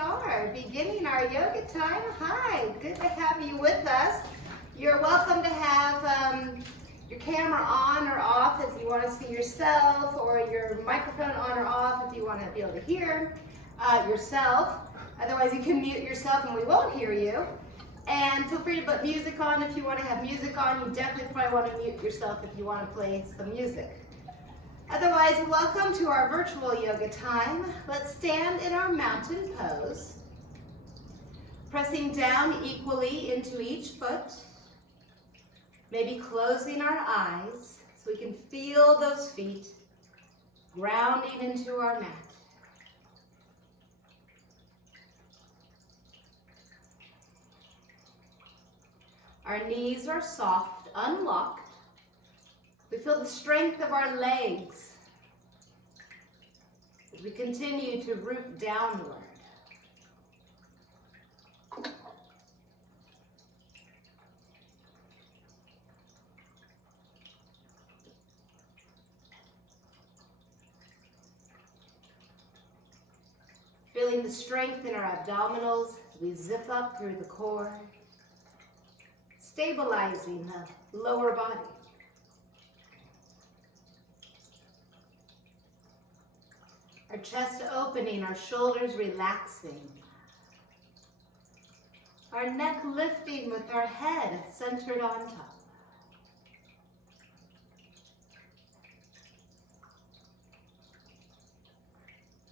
are beginning our yoga time. Hi, good to have you with us. You're welcome to have your camera on or off if you want to see yourself, or your microphone on or off if you want to be able to hear yourself. Otherwise, you can mute yourself and we won't hear you. And feel free to put music on if you want to have music on. You definitely probably want to mute yourself if you want to play some music. Otherwise, welcome to our virtual yoga time. Let's stand in our mountain pose, pressing down equally into each foot, maybe closing our eyes so we can feel those feet grounding into our mat. Our knees are soft, unlocked. We feel the strength of our legs as we continue to root downward. Feeling the strength in our abdominals as we zip up through the core, stabilizing the lower body. Our chest opening, our shoulders relaxing. Our neck lifting with our head centered on top.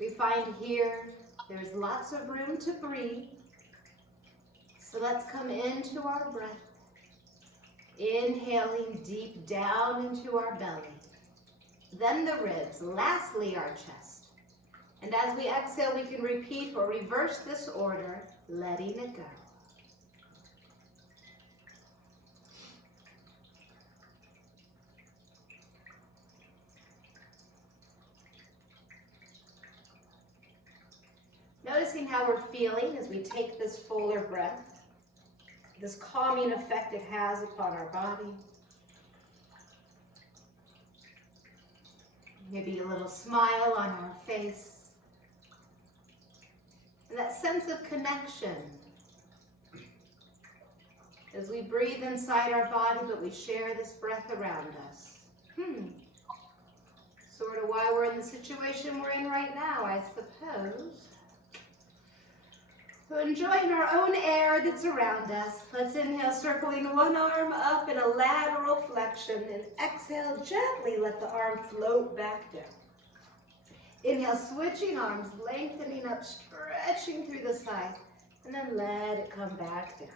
We find here there's lots of room to breathe. So let's come into our breath. Inhaling deep down into our belly. Then the ribs, lastly our chest. And as we exhale, we can repeat or reverse this order, letting it go. Noticing how we're feeling as we take this fuller breath, this calming effect it has upon our body. Maybe a little smile on our face. And that sense of connection as we breathe inside our body, but we share this breath around us. Sort of why we're in the situation we're in right now, I suppose. So enjoying our own air that's around us. Let's inhale, circling one arm up in a lateral flexion, and exhale, gently let the arm float back down. Inhale, switching arms, lengthening up, stretching through the side, and then let it come back down.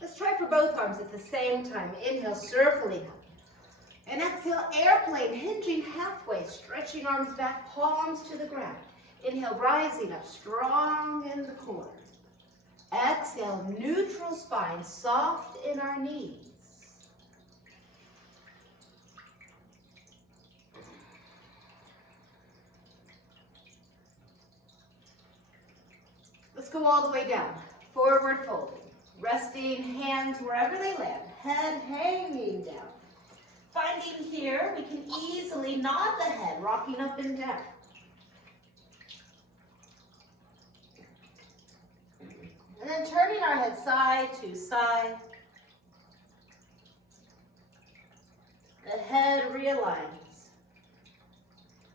Let's try for both arms at the same time. Inhale, circling up. And exhale, airplane, hinging halfway, stretching arms back, palms to the ground. Inhale, rising up, strong in the core. Exhale, neutral spine, soft in our knees. Let's go all the way down. Forward folding. Resting hands wherever they land. Head hanging down. Finding here, we can easily nod the head, rocking up and down. And then turning our head side to side. The head realigns.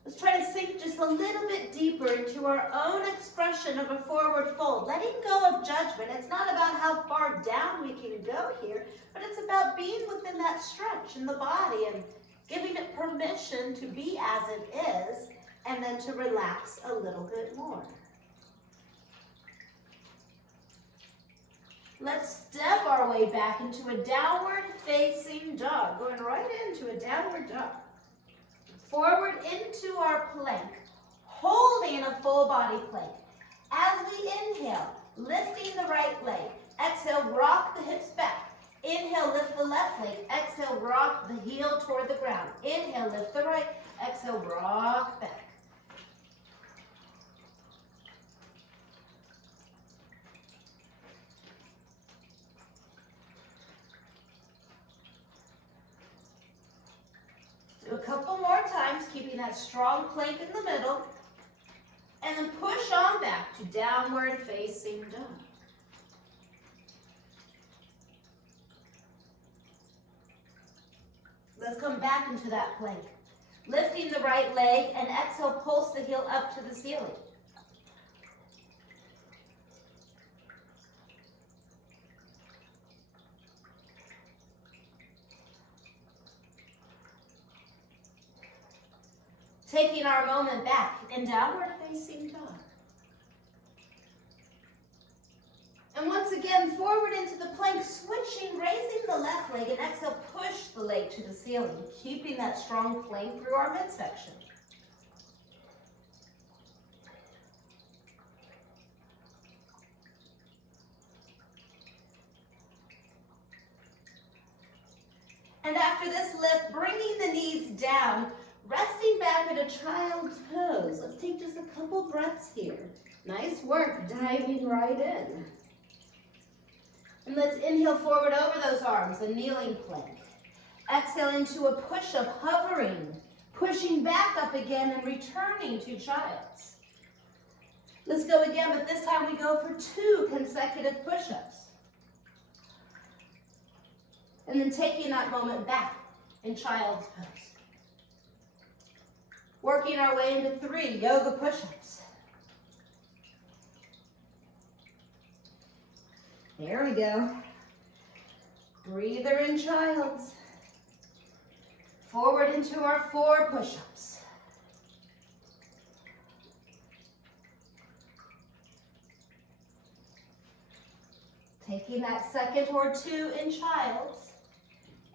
Let's try to sink just a little bit deeper into our own expression of a forward fold. Letting go of judgment. It's not about how far down we can go here, but it's about being within that stretch in the body and giving it permission to be as it is, and then to relax a little bit more. Let's step our way back into a downward facing dog. Going right into a downward dog. Forward into our plank, holding a full body plank. As we inhale, lifting the right leg. Exhale, rock the hips back. Inhale, lift the left leg. Exhale, rock the heel toward the ground. Inhale, lift the right. Exhale, rock back. that strong plank in the middle, and then push on back to downward facing dog. Let's come back into that plank. Lifting the right leg and exhale, pulse the heel up to the ceiling. Taking our moment back in downward facing dog. And once again, forward into the plank, switching, raising the left leg, and exhale, push the leg to the ceiling, keeping that strong plank through our midsection. And after this lift, bringing the knees down, resting back in a child's pose. Let's take just a couple breaths here. Nice work, diving right in. And let's inhale forward over those arms, a kneeling plank. Exhale into a push-up, hovering, pushing back up again and returning to child's. Let's go again, but this time we go for 2 consecutive push-ups. And then taking that moment back in child's pose. Working our way into 3 yoga push-ups. There we go. Breather in child's. Forward into our 4 push-ups. Taking that second or 2 in child's.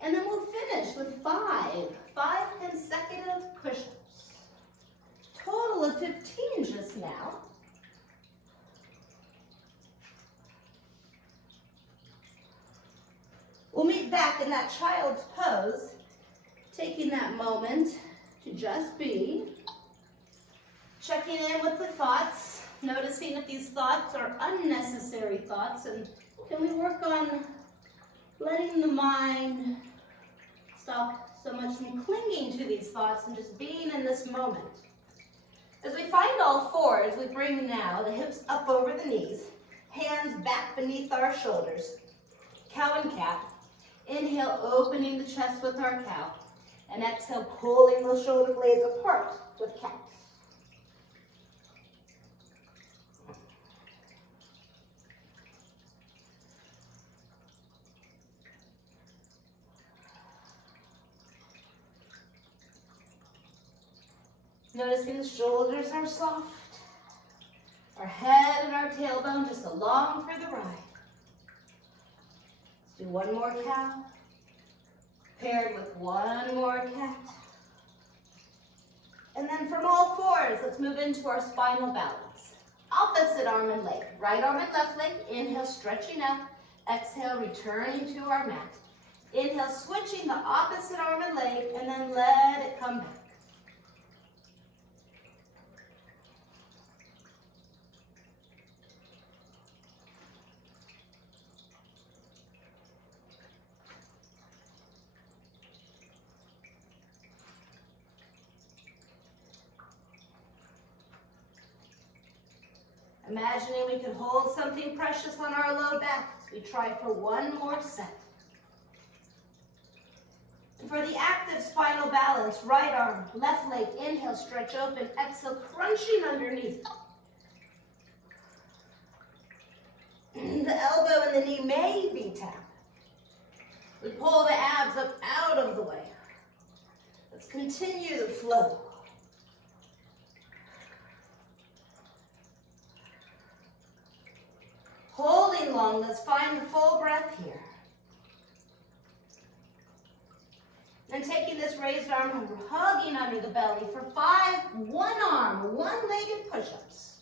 And then we'll finish with 5 consecutive push-ups. Total of 15 just now. We'll meet back in that child's pose, taking that moment to just be. Checking in with the thoughts, noticing if these thoughts are unnecessary thoughts, and can we work on letting the mind stop so much from clinging to these thoughts and just being in this moment. As we find all 4, we bring now the hips up over the knees, hands back beneath our shoulders, cow and cat. Inhale, opening the chest with our cow, and exhale, pulling those shoulder blades apart with cat. Noticing the shoulders are soft, our head and our tailbone just along for the ride. Do 1 more cow, paired with 1 more cat. And then from all 4s, let's move into our spinal balance. Opposite arm and leg. Right arm and left leg. Inhale, stretching up. Exhale, returning to our mat. Inhale, switching the opposite arm and leg, and then let it come back. Imagining we could hold something precious on our low back as we try for 1 more set. And for the active spinal balance, right arm, left leg, inhale, stretch open, exhale, crunching underneath. The elbow and the knee may be tapped. We pull the abs up out of the way. Let's continue the flow. Holding long, let's find the full breath here. And taking this raised arm, hugging under the belly for 5 one-arm, one-legged push-ups.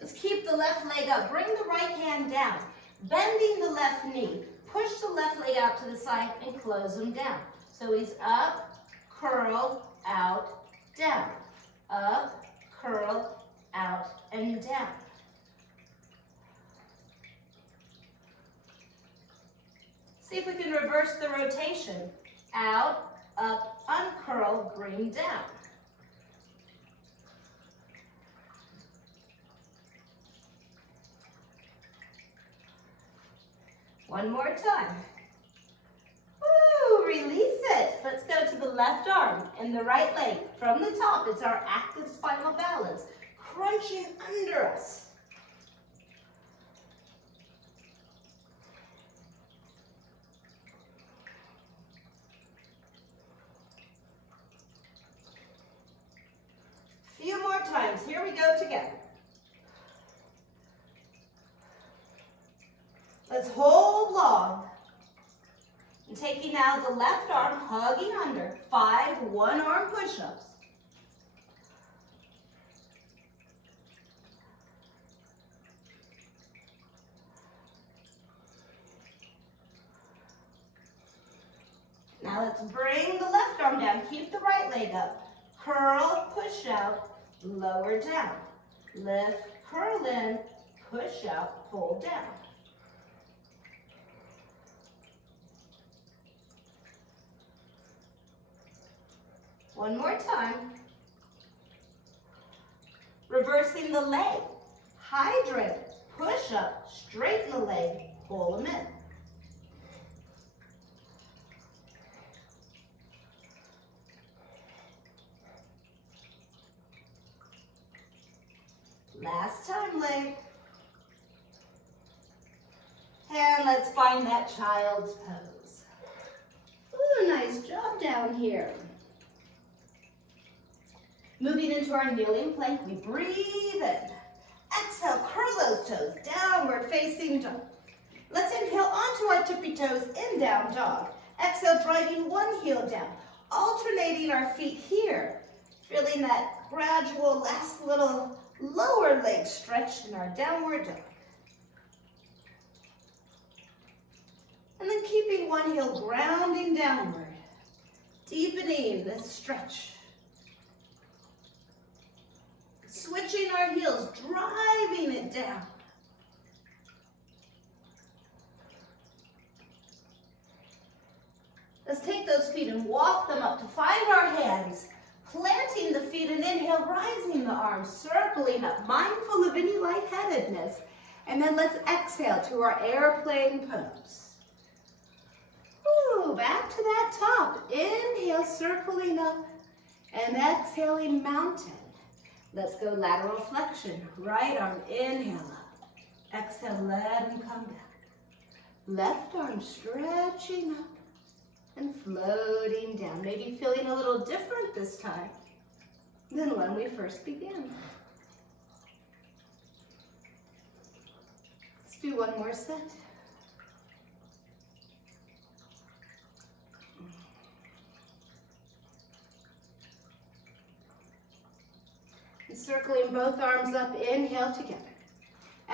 Let's keep the left leg up. Bring the right hand down. Bending the left knee. Push the left leg out to the side and close them down. So he's up, curl, out, down. Up, curl, out, and down. See if we can reverse the rotation. Out, up, uncurl, bring down. One more time. Woo, release it. Let's go to the left arm and the right leg. From the top, it's our active spinal balance, crunching under us. Few more times. Here we go together. Let's hold long. And taking now the left arm, hugging under. 5 one-arm push-ups. Now let's bring the left arm down. Keep the right leg up. Curl, push out, lower down. Lift, curl in, push out, pull down. One more time. Reversing the leg. Hydrant, push up, straighten the leg, pull them in. Last time, leg. And let's find that child's pose. Ooh, nice job down here. Moving into our kneeling plank, we breathe in. Exhale, curl those toes, downward facing dog. Let's inhale onto our tippy toes in down dog. Exhale, driving one heel down, alternating our feet here. Feeling that gradual last little lower leg stretch in our downward dog. And then keeping one heel grounding downward, deepening this stretch. Switching our heels, driving it down. Let's take those feet and walk them up to find our hands. Planting the feet and inhale, rising the arms, circling up, mindful of any lightheadedness. And then let's exhale to our airplane pose. Ooh, back to that top. Inhale, circling up, and exhaling mountain. Let's go lateral flexion. Right arm, inhale up. Exhale, let them come back. Left arm stretching up and floating down. Maybe feeling a little different this time than when we first began. Let's do one more set. And circling both arms up, inhale together.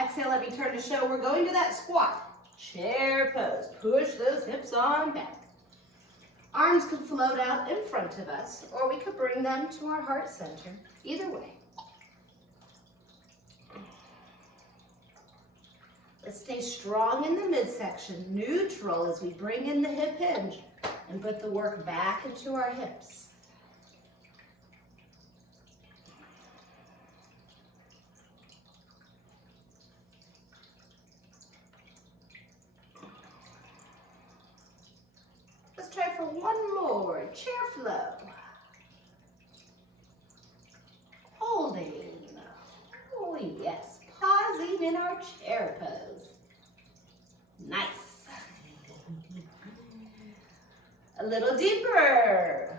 Exhale, let me turn to show. We're going to that squat. Chair pose. Push those hips on back. Arms could float out in front of us, or we could bring them to our heart center. Either way. Let's stay strong in the midsection, neutral as we bring in the hip hinge and put the work back into our hips. Let's try for one more. Chair flow. Holding. Oh yes. Pausing in our chair pose. Nice. A little deeper.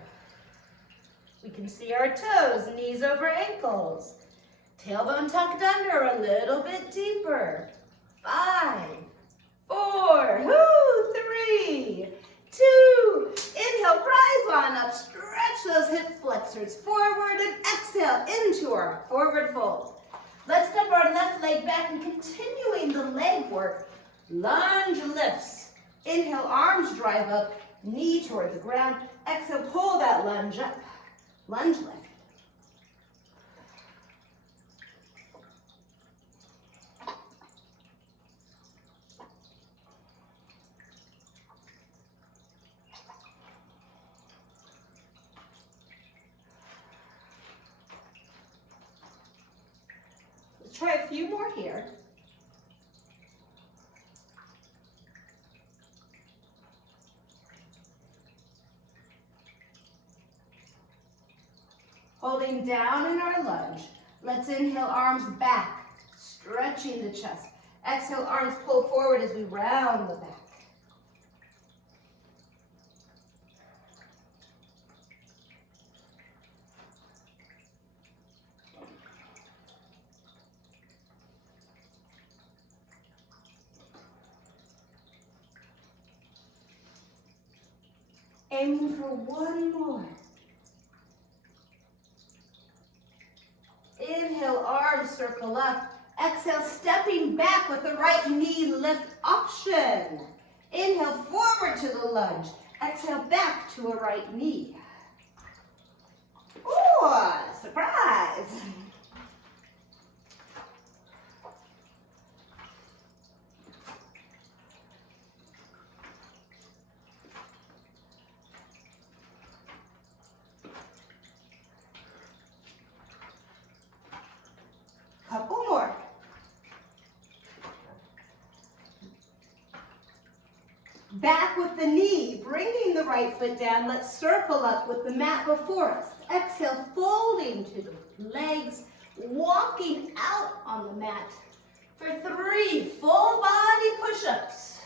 We can see our toes, knees over ankles. Tailbone tucked under, a little bit deeper. 5, 4, 3, 2, inhale, rise on up, stretch those hip flexors forward and exhale into our forward fold. Let's step our left leg back and continuing the leg work. Lunge lifts. Inhale, arms drive up, knee toward the ground. Exhale, pull that lunge up. Lunge lift. try a few more here. Holding down in our lunge. Let's inhale, arms back, stretching the chest. Exhale, arms pull forward as we round the back. Aiming for one more. Inhale, arms circle up. Exhale, stepping back with the right knee lift option. Inhale, forward to the lunge. Exhale, back to a right knee. Ooh, surprise. Couple more. Back with the knee, bringing the right foot down. Let's circle up with the mat before us. Exhale, folding to the legs, walking out on the mat for 3 full body push-ups.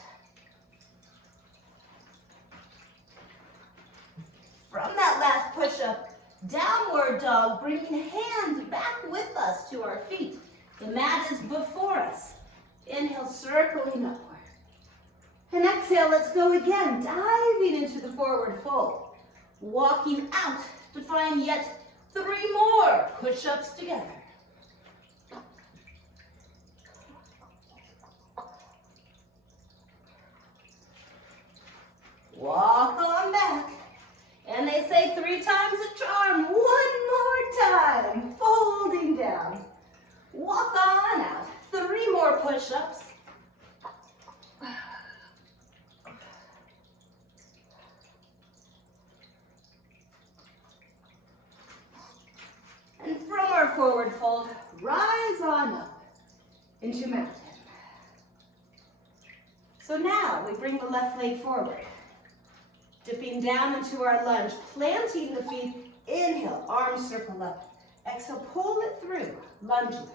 From that last push-up, downward dog, bringing hands back with us to our feet. The mat is before us. Inhale, circling upward. And exhale, let's go again, diving into the forward fold. Walking out to find yet 3 more push-ups together. Walk on back. And they say 3 times a charm. 1 more time. Folding down. Walk on out. 3 more push-ups. And from our forward fold, rise on up into mountain. So now we bring the left leg forward. Dipping down into our lunge, planting the feet. Inhale, arms circle up. Exhale, pull it through, lunging.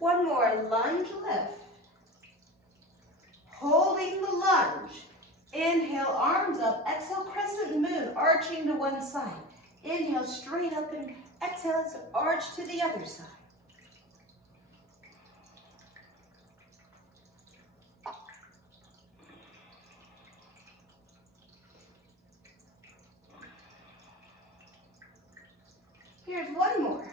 One more, lunge lift. Holding the lunge. Inhale, arms up. Exhale, crescent moon, arching to one side. Inhale, straight up, and exhale, arch to the other side. Here's one more.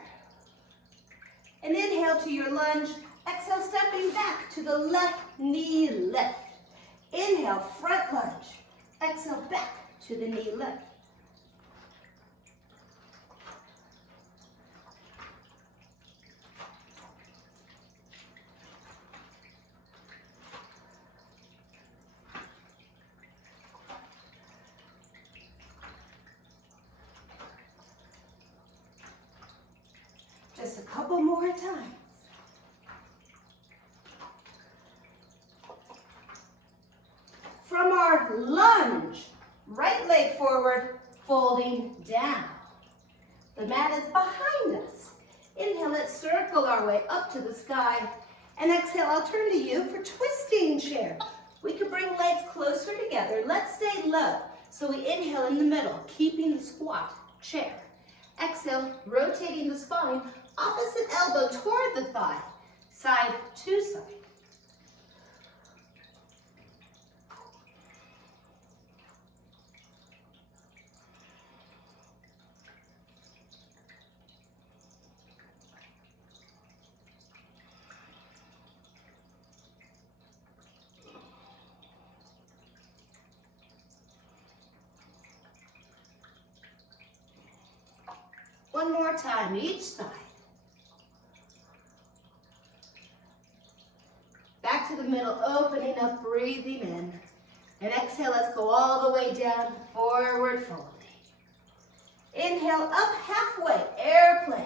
And inhale to your lunge. Exhale, stepping back to the left knee lift. Inhale, front lunge. Exhale, back to the knee lift. Just a couple more times. From our lunge, right leg forward, folding down. The mat is behind us. Inhale, let's circle our way up to the sky. And exhale, I'll turn to you for twisting chair. We can bring legs closer together. Let's stay low. So we inhale in the middle, keeping the squat chair. Exhale, rotating the spine, opposite elbow toward the thigh, side to side. One more time, each side. Back to the middle, opening up, breathing in. And exhale, let's go all the way down, forward folding. Inhale, up halfway, airplane.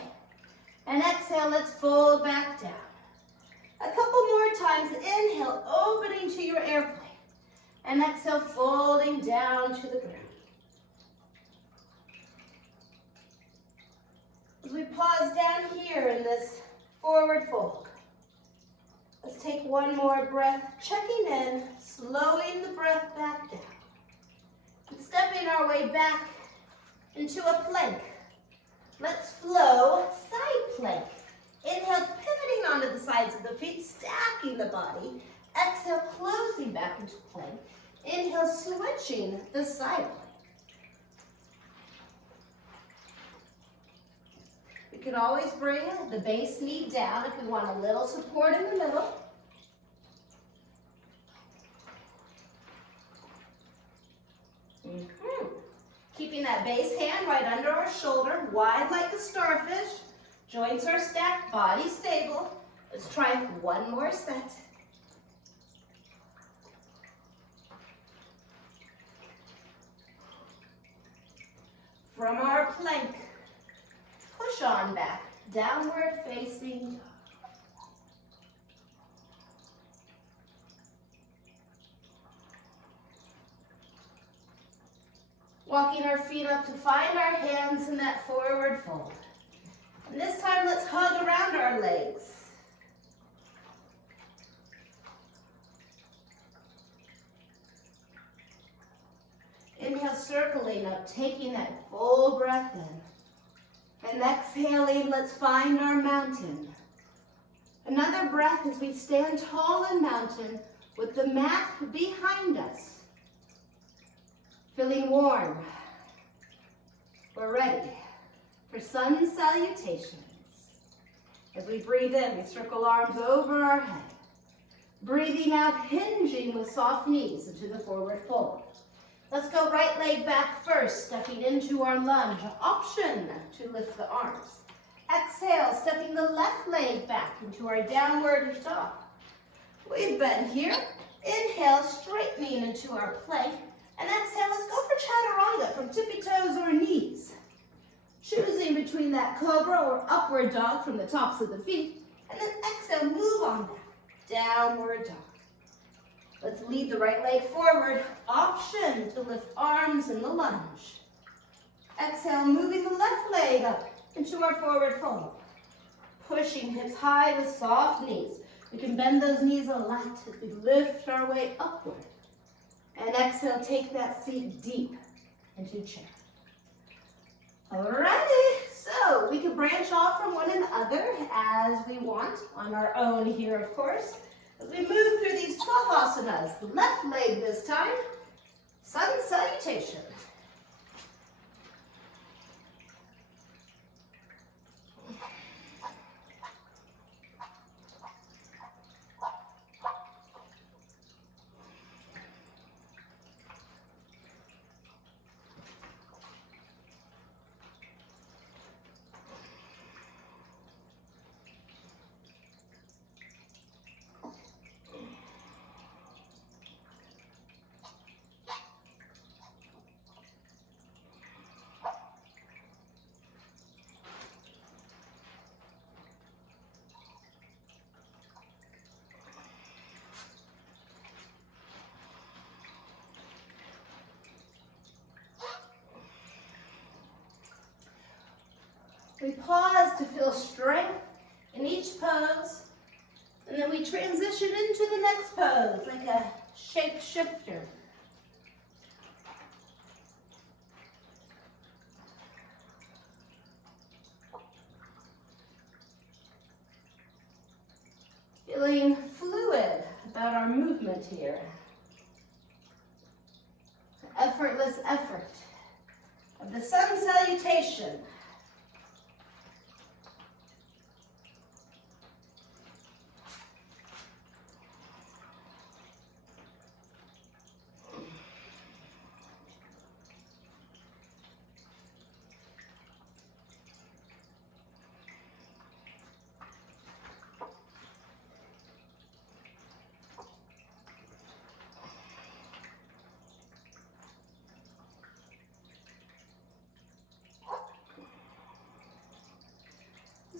And exhale, let's fold back down. A couple more times, inhale, opening to your airplane. And exhale, folding down to the ground. As we pause down here in this forward fold, let's take one more breath, checking in, slowing the breath back down. And stepping our way back into a plank. Let's flow side plank. Inhale, pivoting onto the sides of the feet, stacking the body. Exhale, closing back into plank. Inhale, switching the side plank. We can always bring the base knee down if we want a little support in the middle. Keeping that base hand right under our shoulder, wide like a starfish. Joints are stacked, body stable. Let's try one more set. From our plank, push on back, downward facing dog. Walking our feet up to find our hands in that forward fold. And this time, let's hug around our legs. Inhale, circling up, taking that full breath in. And exhaling, let's find our mountain. Another breath as we stand tall in mountain with the mat behind us. Feeling warm. We're ready for sun salutations. As we breathe in, we circle arms over our head. Breathing out, hinging with soft knees into the forward fold. Let's go right leg back first, stepping into our lunge. Option to lift the arms. Exhale, stepping the left leg back into our downward dog. We've been here. Inhale, straightening into our plank. And exhale, let's go for chaturanga from tippy toes or knees. Choosing between that cobra or upward dog from the tops of the feet. And then exhale, move on back. Downward dog. Let's lead the right leg forward. Option to lift arms in the lunge. Exhale, moving the left leg up into our forward fold. Pushing hips high with soft knees. We can bend those knees a lot as we lift our way upward. And exhale, take that seat deep into chair. Alrighty, so we can branch off from one another as we want, on our own here, of course. As we move through these 12 asanas, left leg this time, sun salutation. We pause to feel strength in each pose, and then we transition into the next pose, like a shape shifter. Feeling fluid about our movement here. The effortless effort of the sun salutation.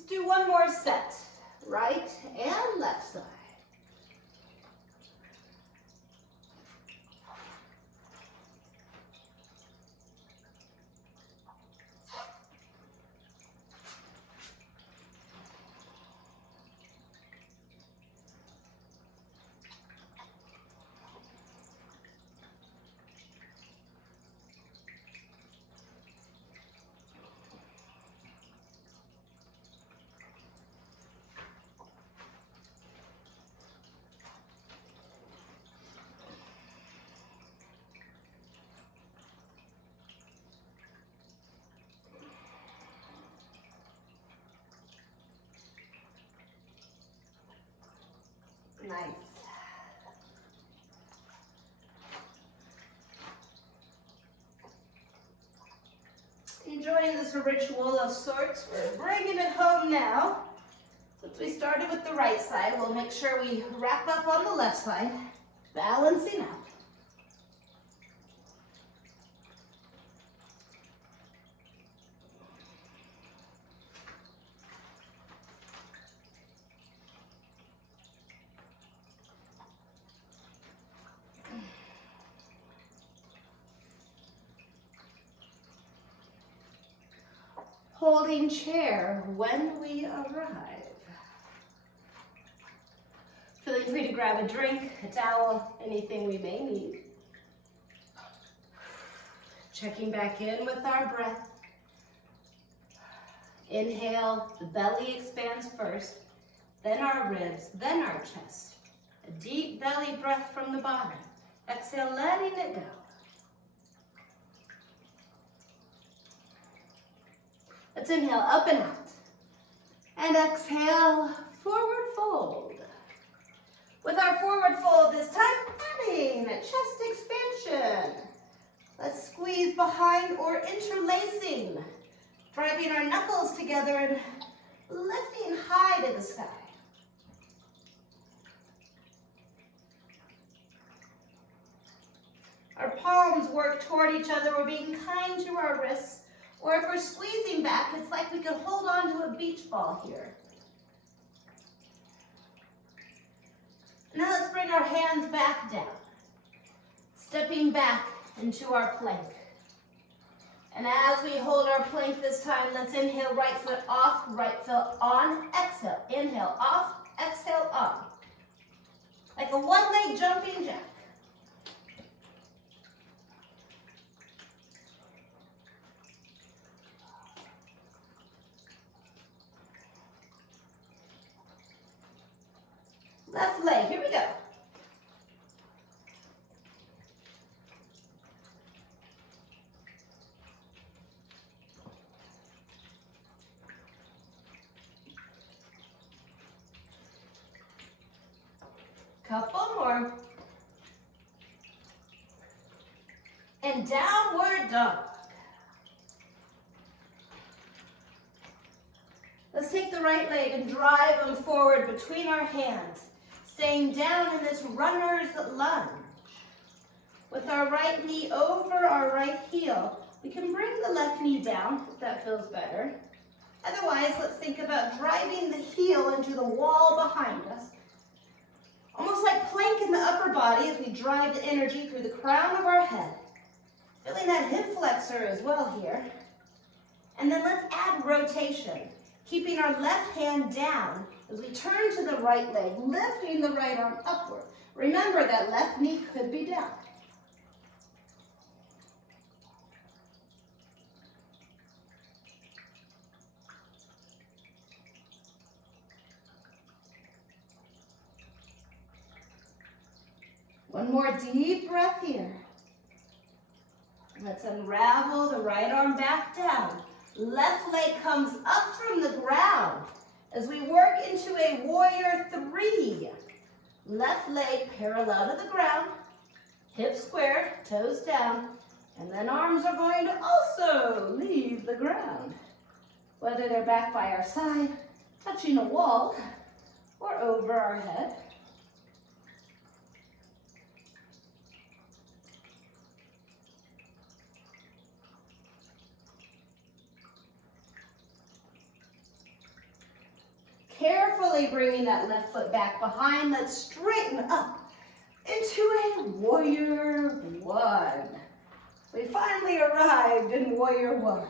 do one more set, right and left side. Nice. Enjoying this ritual of sorts. We're bringing it home now. Since we started with the right side, we'll make sure we wrap up on the left side, balancing out. Holding chair when we arrive. Feeling free to grab a drink, a towel, anything we may need. Checking back in with our breath. Inhale, the belly expands first, then our ribs, then our chest. A deep belly breath from the bottom. Exhale, letting it go. Let's inhale, up and out. And exhale, forward fold. With our forward fold this time, adding a chest expansion. Let's squeeze behind or interlacing. Driving our knuckles together and lifting high to the sky. Our palms work toward each other. We're being kind to our wrists. Or if we're squeezing back, it's like we could hold on to a beach ball here. Now let's bring our hands back down. Stepping back into our plank. And as we hold our plank this time, let's inhale, right foot off, right foot on, exhale. Inhale, off, exhale, on. Like a one-leg jumping jack. Left leg, here we go. Couple more. And downward dog. Let's take the right leg and drive them forward between our hands. Staying down in this runner's lunge. With our right knee over our right heel, we can bring the left knee down if that feels better. Otherwise, let's think about driving the heel into the wall behind us. Almost like plank in the upper body as we drive the energy through the crown of our head. Feeling that hip flexor as well here. And then let's add rotation. Keeping our left hand down as we turn to the right leg, lifting the right arm upward. Remember that left knee could be down. One more deep breath here. Let's unravel the right arm back down. Left leg comes up from the ground as we work into a warrior three. Left leg parallel to the ground, hips squared, toes down, and then arms are going to also leave the ground. Whether they're back by our side, touching a wall, or over our head. carefully bringing that left foot back behind. Let's straighten up into a warrior one. We finally arrived in warrior one.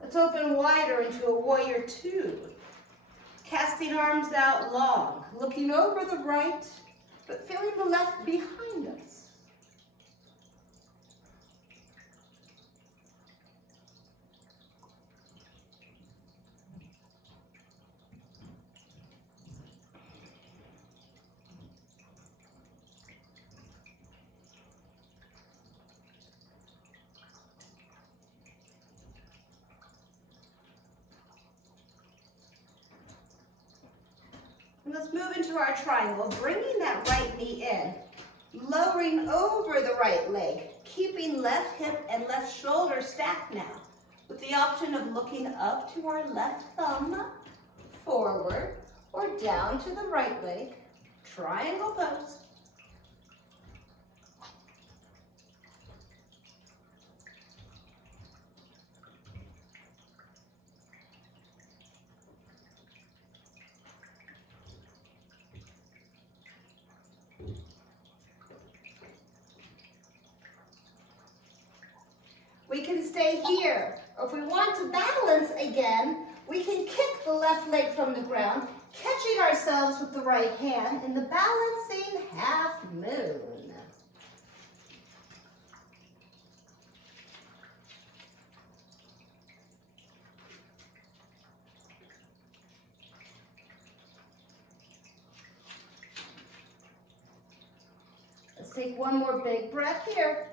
Let's open wider into a warrior two. Casting arms out long, looking over the right, but feeling the left behind us. And let's move into our triangle, bringing that right knee in, lowering over the right leg, keeping left hip and left shoulder stacked now, with the option of looking up to our left thumb, forward, or down to the right leg, triangle pose. We can stay here, or if we want to balance again, we can kick the left leg from the ground, catching ourselves with the right hand in the balancing half moon. Let's take one more big breath here.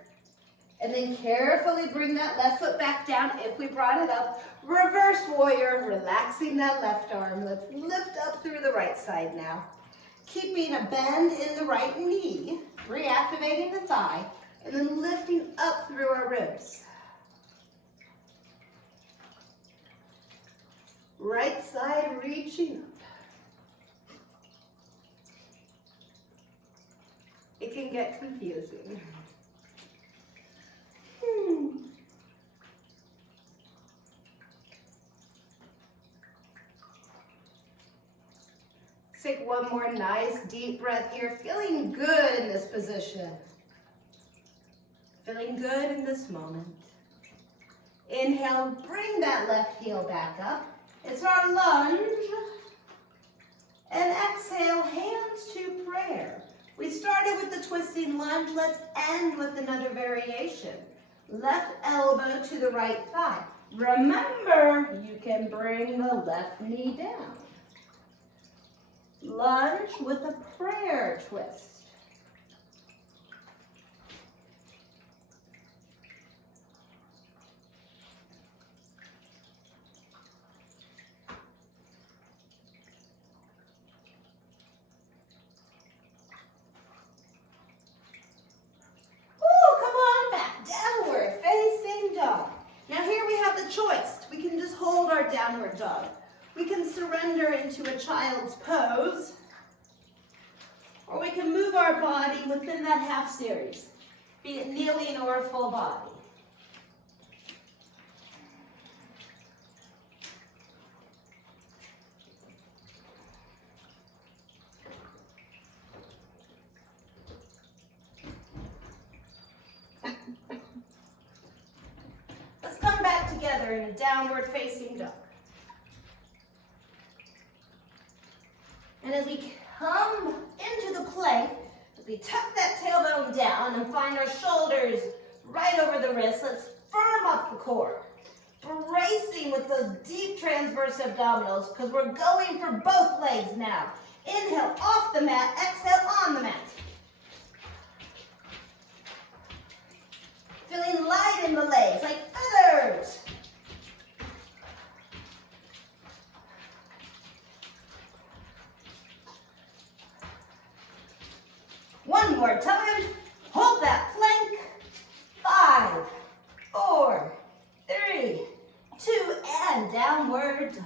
And then carefully bring that left foot back down if we brought it up. Reverse warrior, relaxing that left arm. Let's lift up through the right side now. Keeping a bend in the right knee, reactivating the thigh, and then lifting up through our ribs. Right side reaching up. It can get confusing. Take one more nice deep breath here, feeling good in this position. Feeling good in this moment. Inhale, bring that left heel back up. It's our lunge. And exhale, hands to prayer. We started with the twisting lunge. Let's end with another variation. Left elbow to the right thigh. Remember, you can bring the left knee down. Lunge with a prayer twist. Downward dog. We can surrender into a child's pose, or we can move our body within that half series, be it kneeling or a full body. Let's come back together in a downward facing dog. And as we come into the plank, as we tuck that tailbone down and find our shoulders right over the wrists, let's firm up the core. Bracing with those deep transverse abdominals because we're going for both legs now. Inhale off the mat, exhale on the mat. Feeling light in the legs, like feathers. One more time. Hold that plank. 5, 4, 3, 2, and downward dog.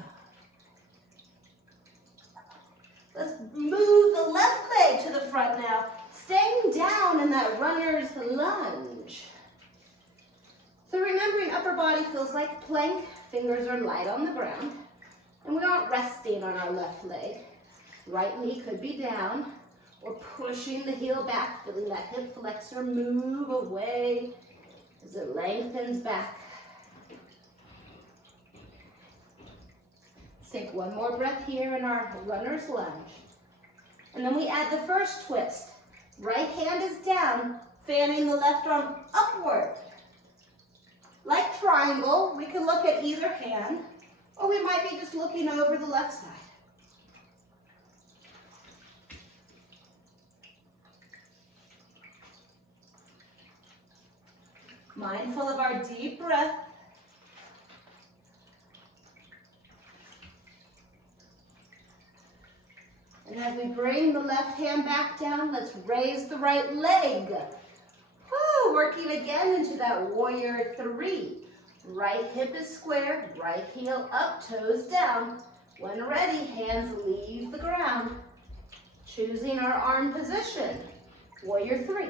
Let's move the left leg to the front now, staying down in that runner's lunge. So remembering upper body feels like plank, fingers are light on the ground, and we aren't resting on our left leg. Right knee could be down, or pushing the heel back, feeling that hip flexor move away as it lengthens back. Let's take one more breath here in our runner's lunge. And then we add the first twist. Right hand is down, fanning the left arm upward. Like triangle, we can look at either hand, or we might be just looking over the left side. Mindful of our deep breath. And as we bring the left hand back down, let's raise the right leg. Woo, working again into that warrior three. Right hip is square, right heel up, toes down. When ready, hands leave the ground. Choosing our arm position, warrior three.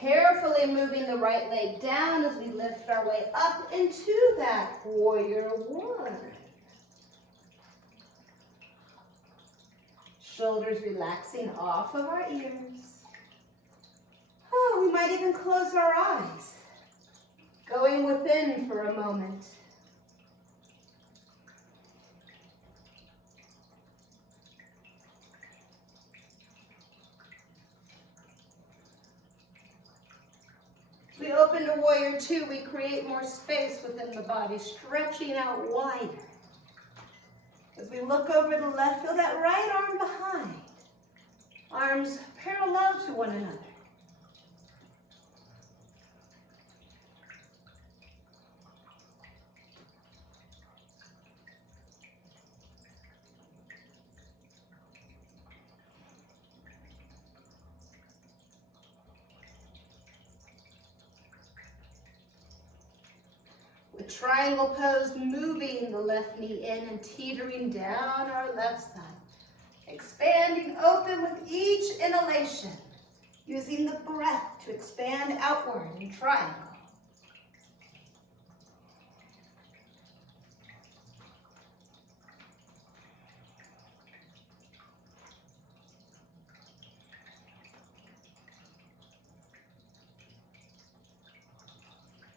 Carefully moving the right leg down as we lift our way up into that warrior one. Shoulders relaxing off of our ears. Oh, we might even close our eyes. Going within for a moment. We open to warrior two, we create more space within the body, stretching out wider. As we look over the left, feel that right arm behind. Arms parallel to one another. With triangle pose, moving the left knee in and teetering down our left side. Expanding open with each inhalation, using the breath to expand outward in triangle.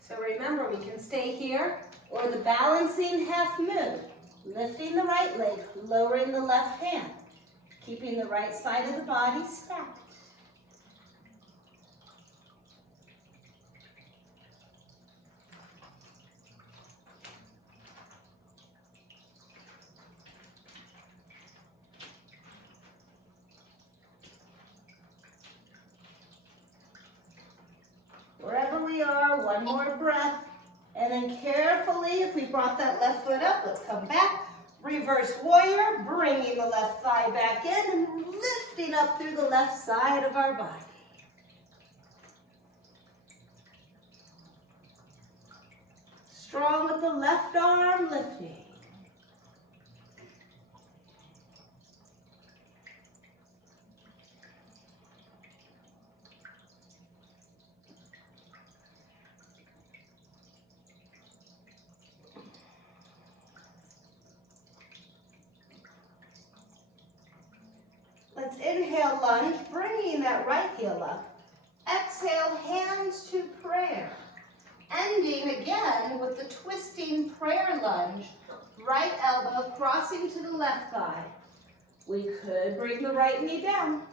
So remember, we can stay here or the balancing half moon, lifting the right leg, lowering the left hand, keeping the right side of the body stacked. Wherever we are, one more breath. And then carefully, if we brought that left foot up, let's come back. Reverse warrior, bringing the left thigh back in and lifting up through the left side of our body. Strong with the left arm lifting. Let's inhale, lunge, bringing that right heel up. Exhale, hands to prayer. Ending again with the twisting prayer lunge. Right elbow crossing to the left thigh. We could bring the right knee down.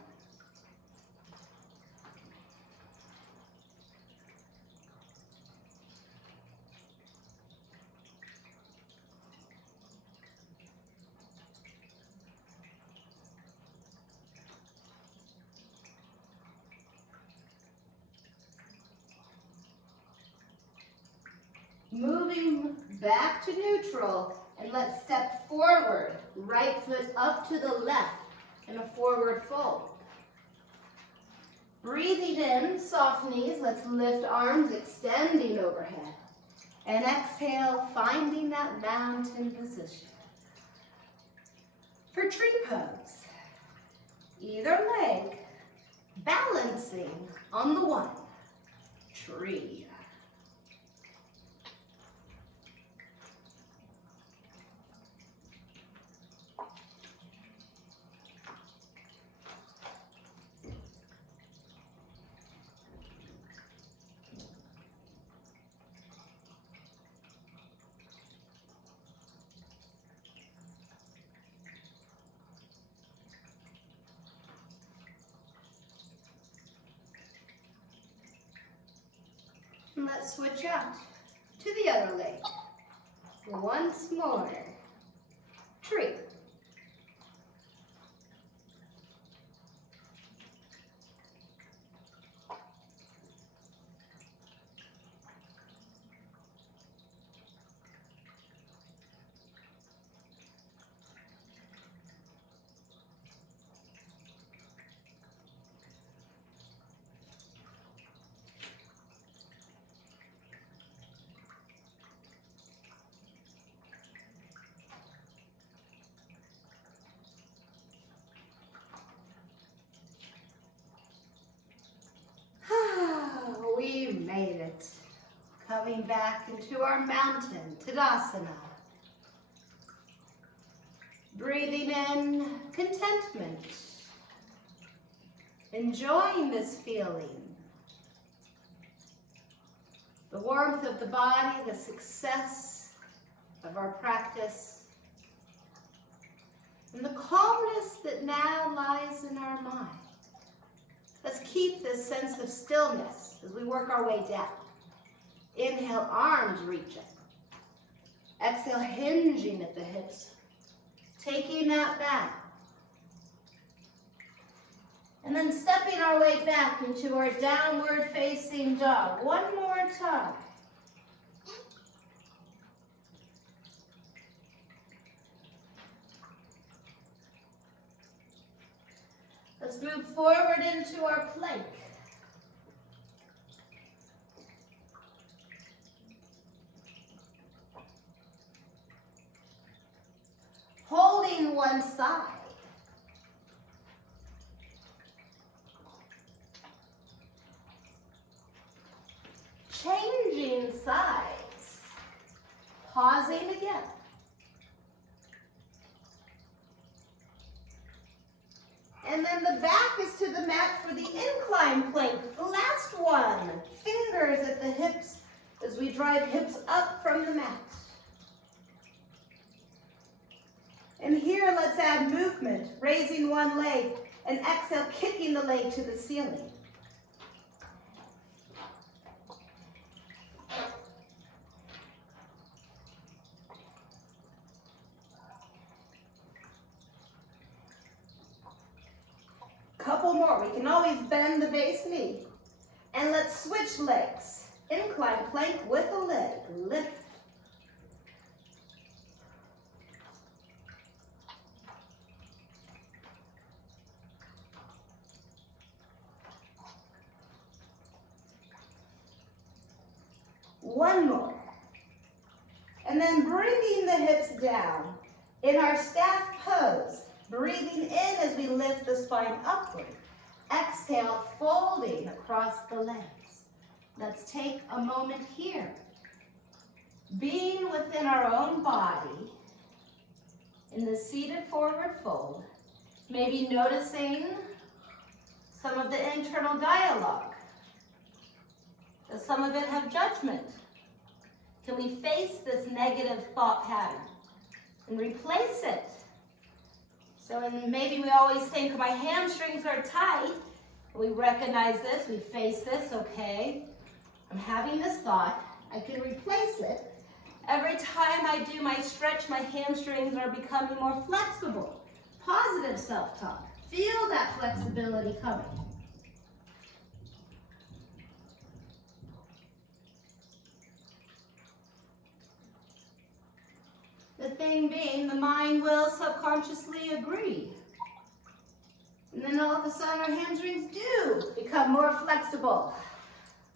Moving back to neutral, and let's step forward. Right foot up to the left in a forward fold. Breathing in, soft knees. Let's lift arms, extending overhead. And exhale, finding that mountain position. For tree pose, either leg balancing on the one, tree. And let's switch out to the other leg. Once more, tree. We made it. Coming back into our mountain, Tadasana. Breathing in contentment. Enjoying this feeling. The warmth of the body, the success of our practice, and the calmness that now lies in our mind. Let's keep this sense of stillness as we work our way down. Inhale, arms reaching. Exhale, hinging at the hips. Taking that back. And then stepping our way back into our downward facing dog. One more time. Let's move forward into our plank. Holding one side. Changing sides. Pausing again. And then the back is to the mat for the incline plank. The last one. Fingers at the hips as we drive hips up from the mat. And here let's add movement, raising one leg and exhale, kicking the leg to the ceiling. Couple more. We can always bend the base knee. And let's switch legs. Incline plank with a leg. Lift. One more. And then bringing the hips down in our staff pose. Breathing in as we lift the spine upward. Exhale, folding across the legs. Let's take a moment here. Being within our own body in the seated forward fold. Maybe noticing some of the internal dialogue. Does some of it have judgment? Can we face this negative thought pattern and replace it? So maybe we always think my hamstrings are tight. We recognize this, we face this, okay. I'm having this thought, I can replace it. Every time I do my stretch, my hamstrings are becoming more flexible. Positive self-talk. Feel that flexibility coming. The thing being, the mind will subconsciously agree. And then all of a sudden our hamstrings do become more flexible.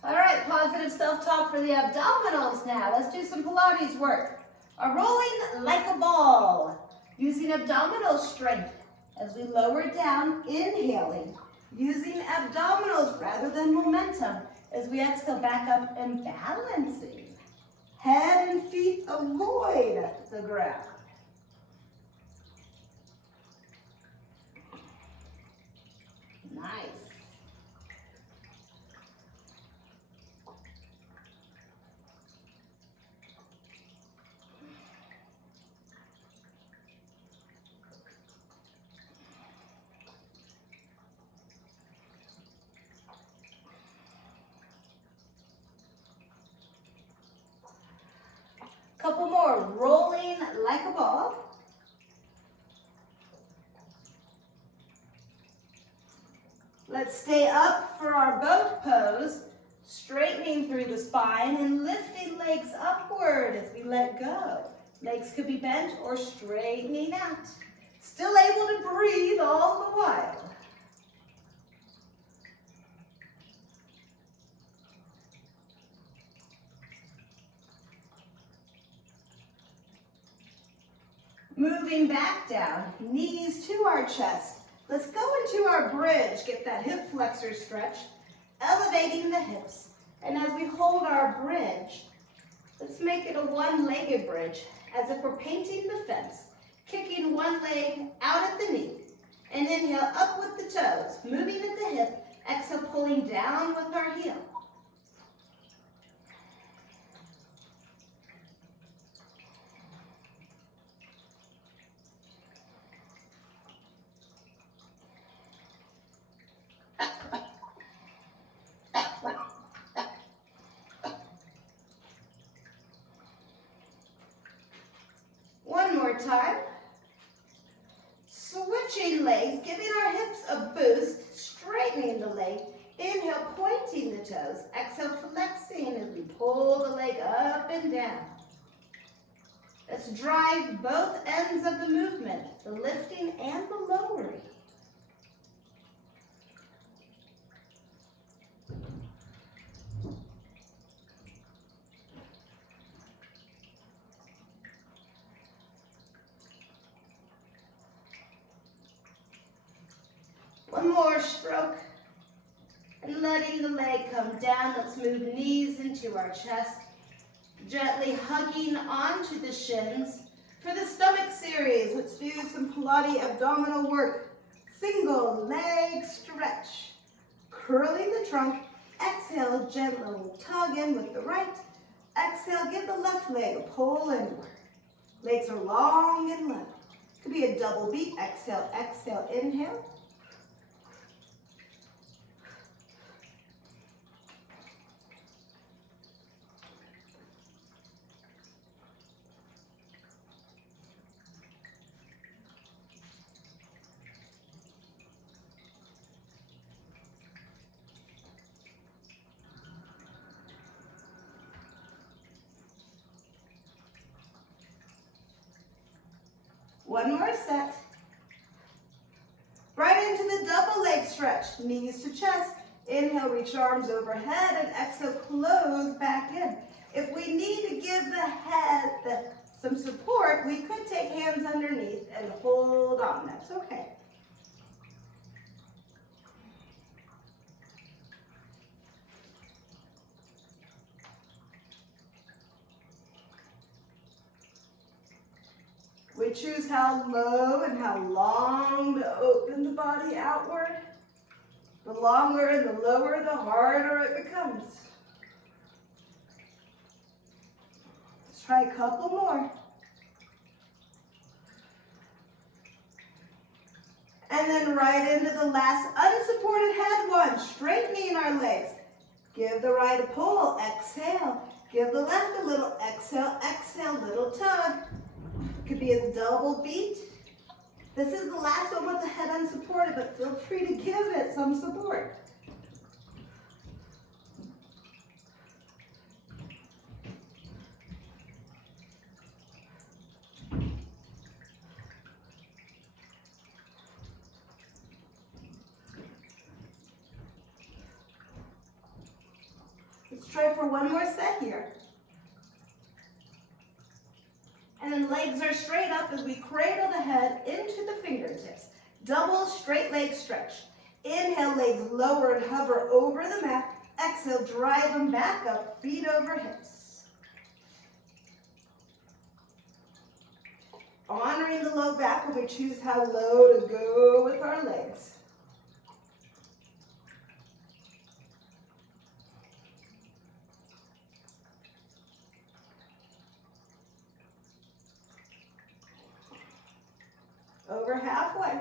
All right, positive self-talk for the abdominals now. Let's do some Pilates work. A rolling like a ball, using abdominal strength as we lower down, inhaling, using abdominals rather than momentum as we exhale back up and balancing. Head and feet avoid the ground. Nice. Couple more, rolling like a ball. Let's stay up for our boat pose, straightening through the spine and lifting legs upward as we let go. Legs could be bent or straightening out. Still able to breathe all the while. Moving back down, knees to our chest. Let's go into our bridge, get that hip flexor stretch, elevating the hips. And as we hold our bridge, let's make it a one-legged bridge, as if we're painting the fence, kicking one leg out at the knee. And inhale up with the toes, moving at the hip, exhale pulling down with our heel. One more time. Switching legs, giving our hips a boost, straightening the leg. Inhale, pointing the toes. Exhale, flexing as we pull the leg up and down. Let's drive both ends of the movement, the lifting and the lowering. One more stroke, and letting the leg come down. Let's move knees into our chest, gently hugging onto the shins. For the stomach series, let's do some Pilates abdominal work. Single leg stretch, curling the trunk. Exhale, gentle tug in with the right. Exhale, give the left leg a pull inward. Legs are long and level. Could be a double beat. Exhale, exhale, inhale. One more set. Right into the double leg stretch, knees to chest. Inhale, reach arms overhead, and exhale, close back in. If we need to give the head some support, we could take hands underneath and hold on. That's okay. We choose how low and how long to open the body outward. The longer and the lower, the harder it becomes. Let's try a couple more. And then right into the last unsupported head one, straightening our legs. Give the right a pull, exhale. Give the left a little, exhale, exhale, little tug. Could be a double beat. This is the last one with the head unsupported, but feel free to give it some support. try for one more set here. And then legs are straight up as we cradle the head into the fingertips. Double straight leg stretch. Inhale, legs lower and hover over the mat. Exhale, drive them back up, feet over hips. Honoring the low back when we choose how low to go with our legs. Over halfway.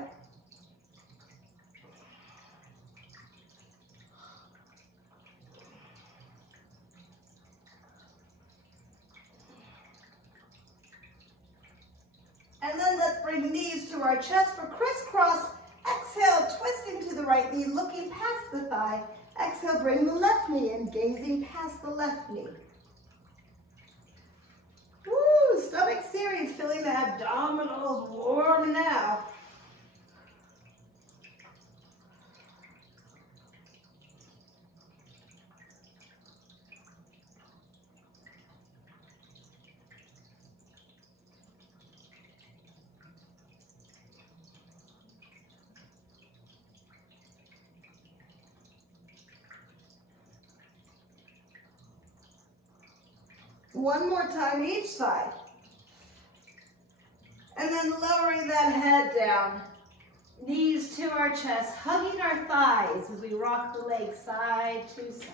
And then let's bring knees to our chest for crisscross. Exhale, twisting to the right knee, looking past the thigh. Exhale, bring the left knee in, gazing past the left knee. Woo, stomach series, feeling the abdominals warm now. One more time each side. And then lowering that head down. Knees to our chest, hugging our thighs as we rock the legs side to side.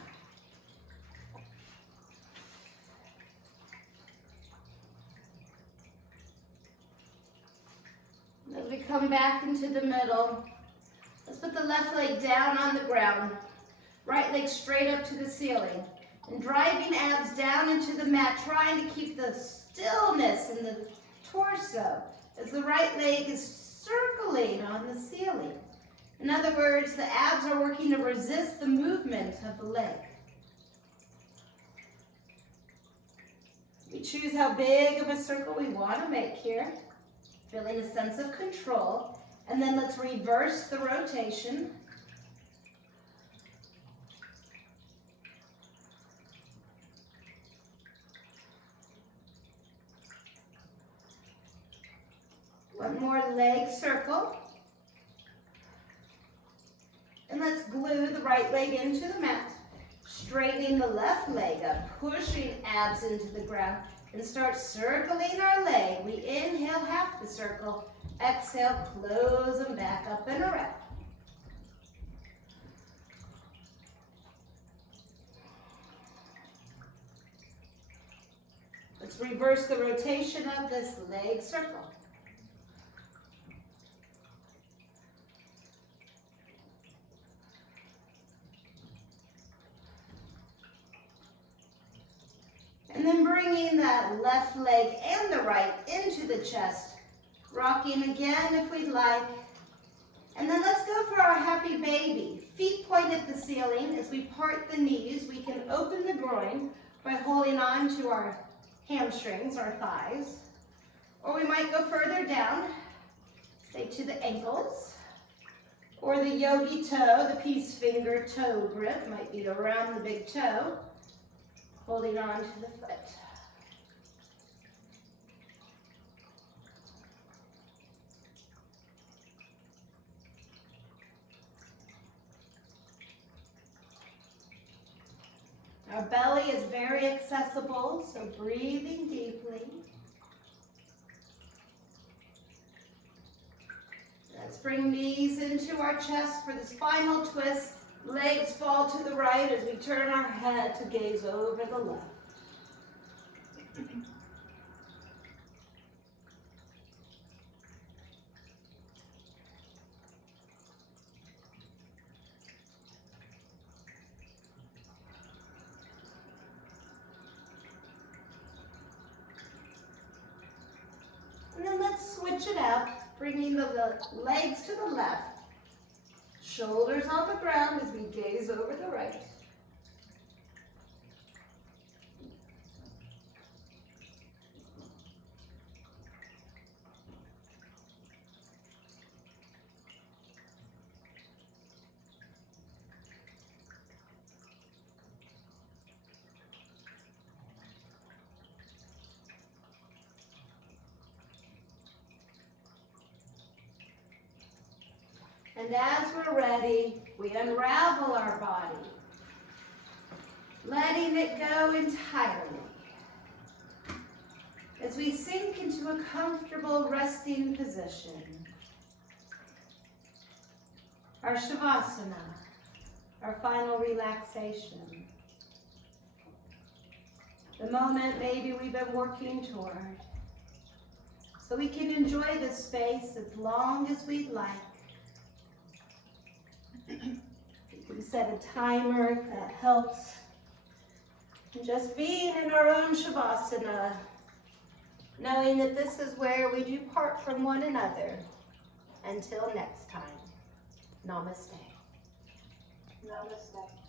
As we come back into the middle, let's put the left leg down on the ground. Right leg straight up to the ceiling. And driving abs down into the mat, trying to keep the stillness in the torso as the right leg is circling on the ceiling. In other words, the abs are working to resist the movement of the leg. We choose how big of a circle we want to make here, feeling a sense of control. And then let's reverse the rotation. One more leg circle. And let's glue the right leg into the mat. Straightening the left leg up, pushing abs into the ground, and start circling our leg. We inhale half the circle. Exhale, close them back up and around. Let's reverse the rotation of this leg circle. And then bringing that left leg and the right into the chest. Rocking again if we'd like. And then let's go for our happy baby. Feet point at the ceiling. As we part the knees, we can open the groin by holding on to our hamstrings, our thighs. Or we might go further down, say to the ankles. Or the yogi toe, the peace finger toe grip, might be around the big toe. Holding on to the foot. Our belly is very accessible, so breathing deeply. Let's bring knees into our chest for this final twist. Legs fall to the right as we turn our head to gaze over the left. And then let's switch it out, bringing the legs to the left. Shoulders on the ground as we gaze over the right. And as we're ready, we unravel our body, letting it go entirely. As we sink into a comfortable resting position, our Shavasana, our final relaxation, the moment maybe we've been working toward, so we can enjoy this space as long as we'd like. You can set a timer if that helps. And just being in our own Shavasana, knowing that this is where we do part from one another. Until next time, namaste. Namaste.